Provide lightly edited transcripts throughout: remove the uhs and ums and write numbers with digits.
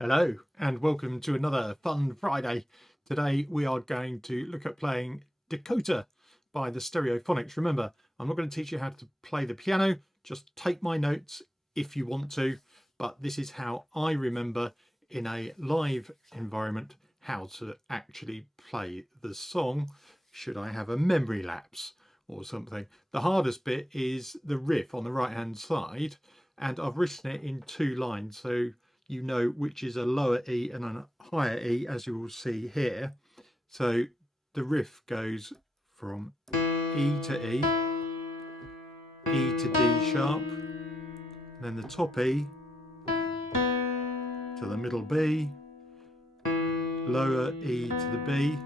Hello and welcome to another fun Friday. Today we are going to look at playing Dakota by the Stereophonics. Remember, I'm not going to teach you how to play the piano, just take my notes if you want to, but this is how I remember in a live environment how to actually play the song should I have a memory lapse or something. The hardest bit is the riff on the right hand side, and I've written it in two lines so you know which is a lower E and a higher E, as you will see here. So the riff goes from E to E, E to D sharp, then the top E to the middle B, lower E to the B,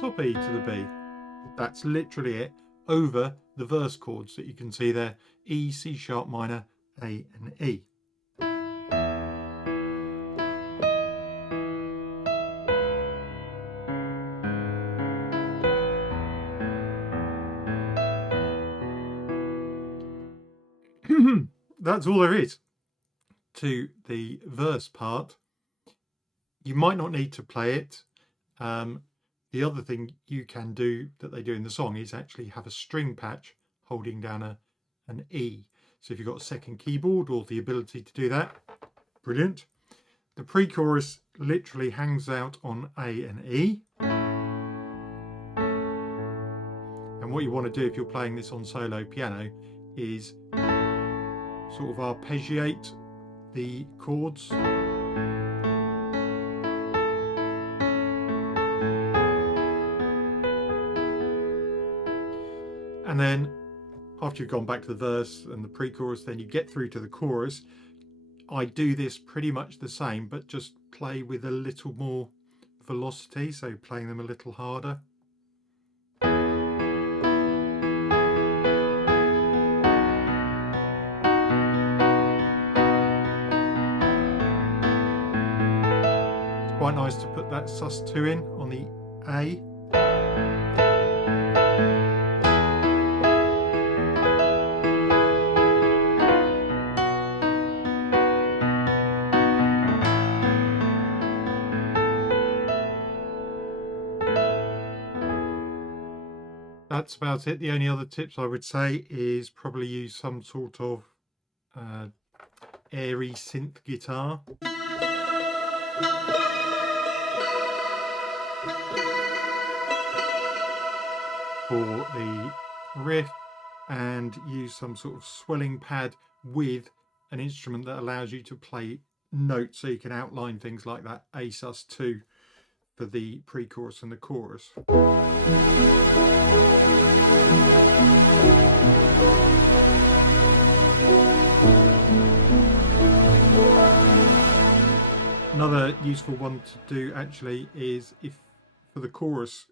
top E to the B. That's literally it, over the verse chords that you can see there: E, C sharp minor, A and E. That's all there is to the verse part. You might not need to play it. The other thing you can do that they do in the song is actually have a string patch holding down an E. So if you've got a second keyboard or the ability to do that, brilliant. The pre-chorus literally hangs out on A and E. And what you want to do if you're playing this on solo piano is sort of arpeggiate the chords. And then after you've gone back to the verse and the pre-chorus, then you get through to the chorus. I do this pretty much the same, but just play with a little more velocity, so playing them a little harder. It's quite nice to put that sus2 in on the A. That's about it. The only other tips I would say is probably use some sort of airy synth guitar. For the riff, and use some sort of swelling pad with an instrument that allows you to play notes, so you can outline things like that A sus2 for the pre-chorus and the chorus. Another useful one to do actually is, if for the chorus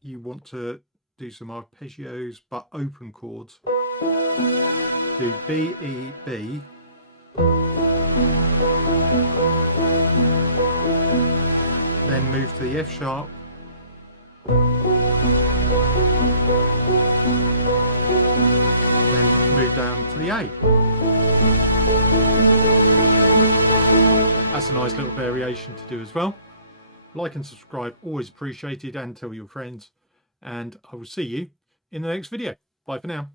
you want to do some arpeggios but open chords, do B, E, B, then move to the F sharp, then move down to the A. That's a nice little variation to do as well. Like and subscribe, always appreciated, and tell your friends. And I will see you in the next video. Bye for now.